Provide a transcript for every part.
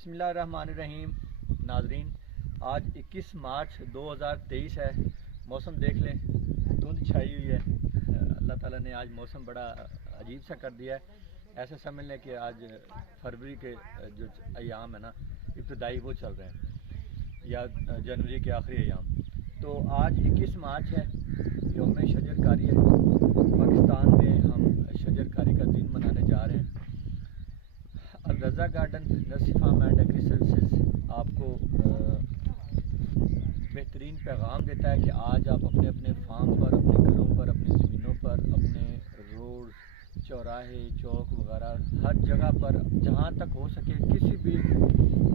बिस्मिल्लाहिर्रहमानिर्रहीम। नाजरीन, आज 21 मार्च 2023 है। मौसम देख लें, धुंध छाई हुई है। अल्लाह ताला ने आज मौसम बड़ा अजीब सा कर दिया है। ऐसे समझ लें कि आज फरवरी के जो अयाम है ना, इब्तदाई वो चल रहे हैं या जनवरी के आखिरी अयाम। तो आज 21 मार्च है, यौम शजरकारी है। पाकिस्तान में हम शजरकारी का दिन मनाने जा रहे हैं। Raza garden nursery farm and agri services आपको बेहतरीन पैगाम देता है कि आज आप अपने अपने फार्म पर, अपने घरों पर, अपनी ज़मीनों पर, अपने रोड, चौराहे, चौक वगैरह हर जगह पर जहाँ तक हो सके किसी भी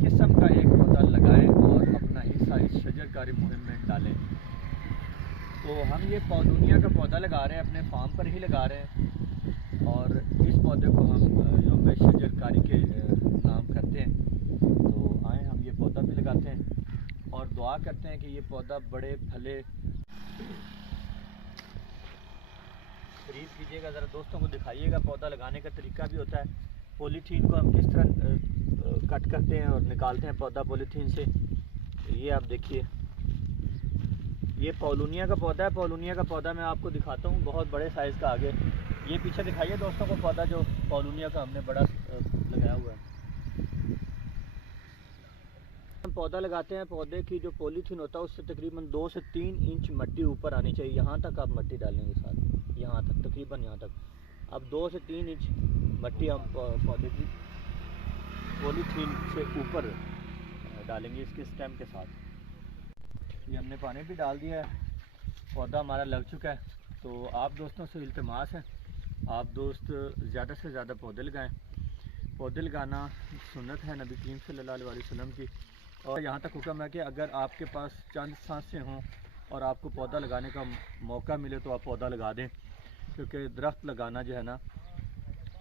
किस्म का एक पौधा लगाएं और अपना हिस्सा इस शजरकारी मुहिम में डालें। तो हम ये दुनिया का पौधा लगा रहे हैं, अपने फार्म पर ही लगा रहे हैं और इस पौधे को हम यौम शजरकारी के नाम करते हैं। तो आए हम ये पौधा भी लगाते हैं और दुआ करते हैं कि ये पौधा बड़े फले। करीब कीजिएगा ज़रा, दोस्तों को दिखाइएगा। पौधा लगाने का तरीका भी होता है। पॉलीथीन को हम किस तरह कट करते हैं और निकालते हैं पौधा पॉलीथीन से। ये आप देखिए, ये पॉलूनिया का पौधा है। पॉलूनिया का पौधा मैं आपको दिखाता हूँ, बहुत बड़े साइज़ का। आगे ये पीछे दिखाइए दोस्तों को पौधा जो पॉलूनिया का हमने बड़ा लगाया हुआ है। हम पौधा लगाते हैं, पौधे की जो पॉलीथीन होता है उससे तकरीबन 2 से 3 इंच मिट्टी ऊपर आनी चाहिए। यहाँ तक आप मिट्टी डालेंगे साथ, यहाँ तक, तकरीबन यहाँ तक। अब 2 से 3 इंच मिट्टी हम पौधे की पॉलीथीन से ऊपर डालेंगे इसके स्टेम के साथ। ये हमने पानी भी डाल दिया है, पौधा हमारा लग चुका है। तो आप दोस्तों से इल्तिमास है, आप दोस्त ज़्यादा से ज़्यादा पौधे लगाएं। पौधे लगाना सुन्नत है नबी करीम सल्लल्लाहु अलैहि वसल्लम की। और यहाँ तक हुक्म है कि अगर आपके पास चंद सांसें हों और आपको पौधा लगाने का मौका मिले तो आप पौधा लगा दें, क्योंकि दरख्त लगाना जो है ना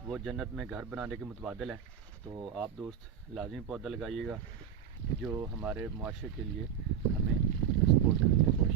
वो जन्नत में घर बनाने के मुतबादिल है। तो आप दोस्त लाज़मी पौधा लगाइएगा जो हमारे मुआशरे के लिए हमें सपोर्ट करने की कोशिश